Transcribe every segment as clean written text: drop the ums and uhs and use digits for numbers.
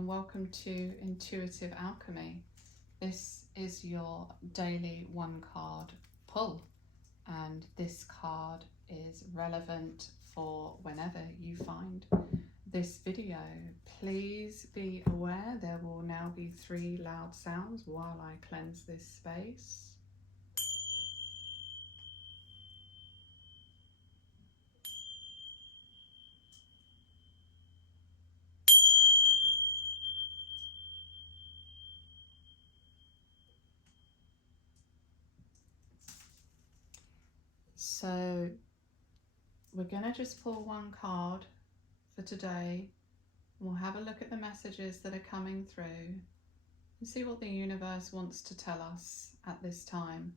and welcome to Intuitive Alchemy. This is your daily one card pull, and this card is relevant for whenever you find this video. Please be aware there will now be 3 loud sounds while I cleanse this space. So we're going to just pull one card for today. We'll have a look at the messages that are coming through and see what the universe wants to tell us at this time.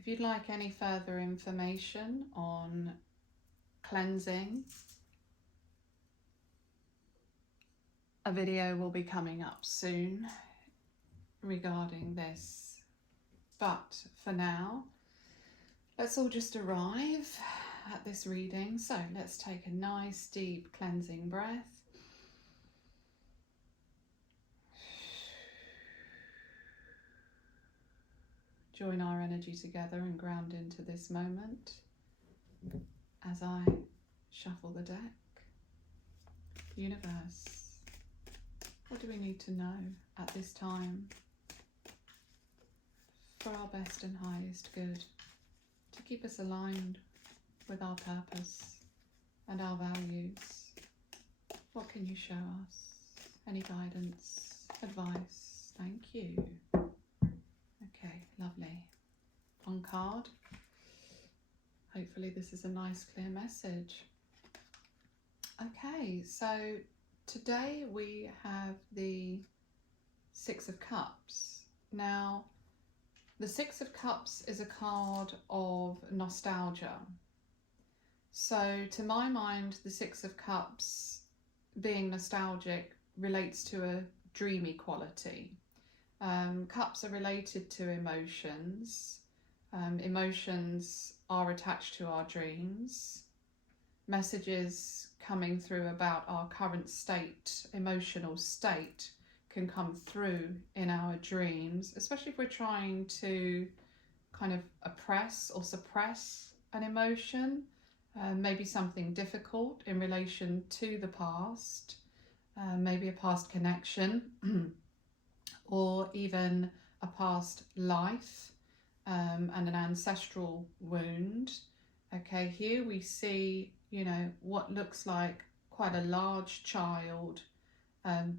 If you'd like any further information on cleansing, a video will be coming up soon regarding this. But for now, let's all just arrive at this reading. So let's take a nice deep cleansing breath. Join our energy together and ground into this moment as I shuffle the deck. Universe, what do we need to know at this time for our best and highest good, to keep us aligned with our purpose and our values? What can you show us? Any guidance, advice? Thank you. Okay, lovely. One card. Hopefully this is a nice clear message. Okay, so today we have the 6 of Cups. Now, the 6 of Cups is a card of nostalgia. So to my mind, the 6 of Cups being nostalgic relates to a dreamy quality. Cups are related to emotions. Emotions are attached to our dreams. Messages coming through about our current state, emotional state, can come through in our dreams, especially if we're trying to kind of oppress or suppress an emotion, maybe something difficult in relation to the past, maybe a past connection or even a past life and an ancestral wound. Okay, here we see, what looks like quite a large child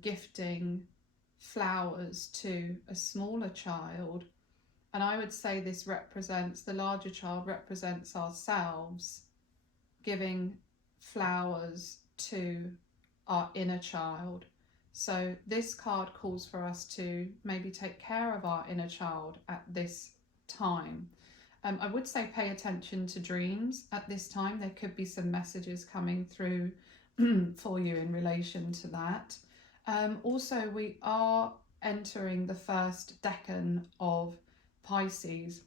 gifting flowers to a smaller child. And I would say this represents, the larger child represents ourselves giving flowers to our inner child. So this card calls for us to maybe take care of our inner child at this time. I would say pay attention to dreams at this time. There could be some messages coming through for you in relation to that. Also, we are entering the first decan of Pisces.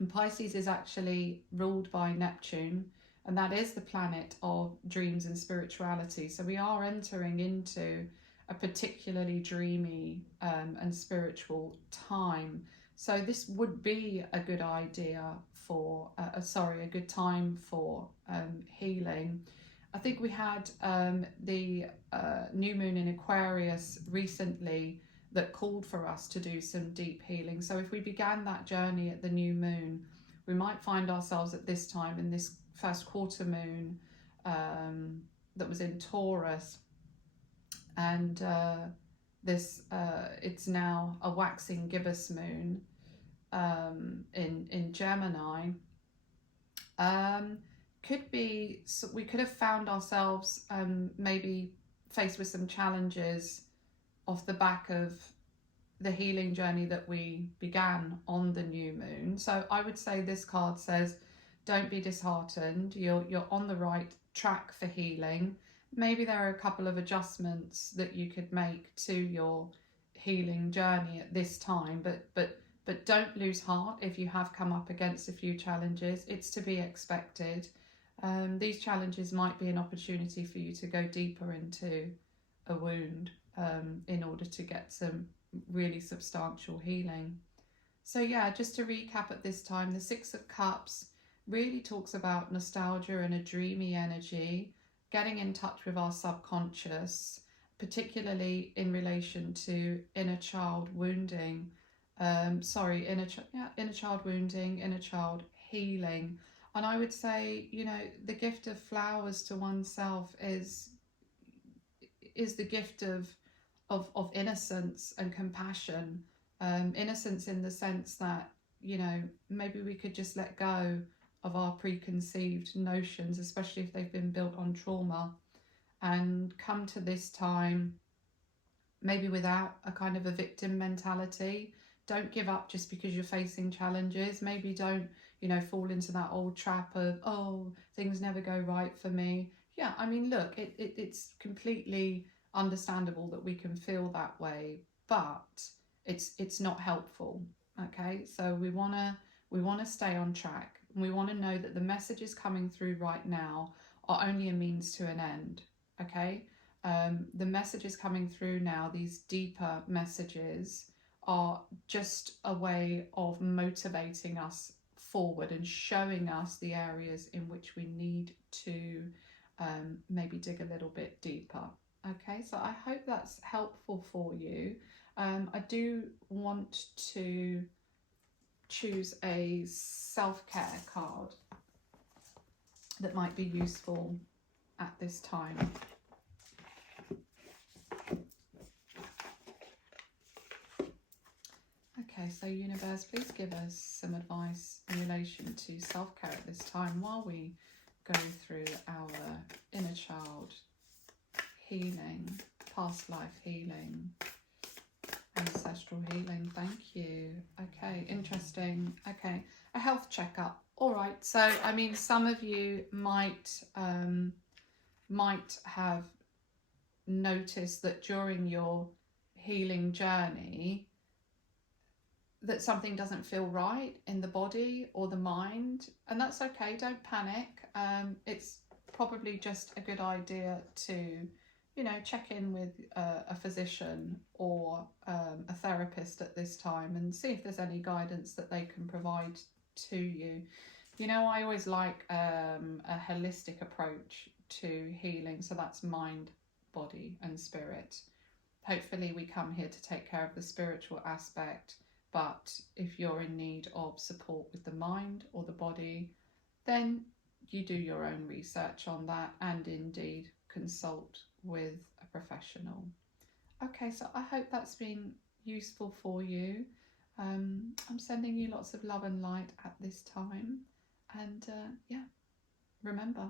And Pisces is actually ruled by Neptune, and that is the planet of dreams and spirituality. So we are entering into a particularly dreamy and spiritual time. So this would be a good idea for, a good time for healing. I think we had the new moon in Aquarius recently that called for us to do some deep healing. So if we began that journey at the new moon, we might find ourselves at this time in this first quarter moon that was in Taurus, and it's now a waxing gibbous moon in Gemini. Could be, so we could have found ourselves maybe faced with some challenges off the back of the healing journey that we began on the new moon. So I would say this card says, don't be disheartened. You're on the right track for healing. Maybe there are a couple of adjustments that you could make to your healing journey at this time, but don't lose heart if you have come up against a few challenges. It's to be expected. These challenges might be an opportunity for you to go deeper into a wound in order to get some really substantial healing. So yeah, just to recap at this time, the Six of Cups really talks about nostalgia and a dreamy energy, getting in touch with our subconscious, particularly in relation to inner child wounding. Inner child wounding, inner child healing. And I would say, you know, the gift of flowers to oneself is the gift of innocence and compassion. Innocence in the sense that, you know, maybe we could just let go of our preconceived notions, especially if they've been built on trauma, and come to this time maybe without a kind of a victim mentality. Don't give up just because you're facing challenges. Maybe don't, you know, fall into that old trap of, oh, things never go right for me. Yeah, I mean, look, it's completely understandable that we can feel that way, but it's not helpful. Okay, so we wanna stay on track. We want to know that the messages coming through right now are only a means to an end. Okay, the messages coming through now, these deeper messages, are just a way of motivating us forward and showing us the areas in which we need to maybe dig a little bit deeper. Okay, so I hope that's helpful for you. I do want to choose a self-care card that might be useful at this time. Okay, so universe, please give us some advice in relation to self-care at this time while we go through our inner child healing, past life healing, ancestral healing. Thank you. Okay, interesting. Okay, a health checkup. All right, so I mean, some of you might have noticed that during your healing journey that something doesn't feel right in the body or the mind, and that's okay. Don't panic. It's probably just a good idea to, you know, check in with a physician or a therapist at this time and see if there's any guidance that they can provide to you. You know, I always like a holistic approach to healing, so that's mind, body and spirit. Hopefully we come here to take care of the spiritual aspect, but if you're in need of support with the mind or the body, then you do your own research on that and indeed consult with a professional. Okay, so I hope that's been useful for you. I'm sending you lots of love and light at this time. And yeah, remember,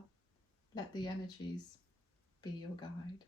let the energies be your guide.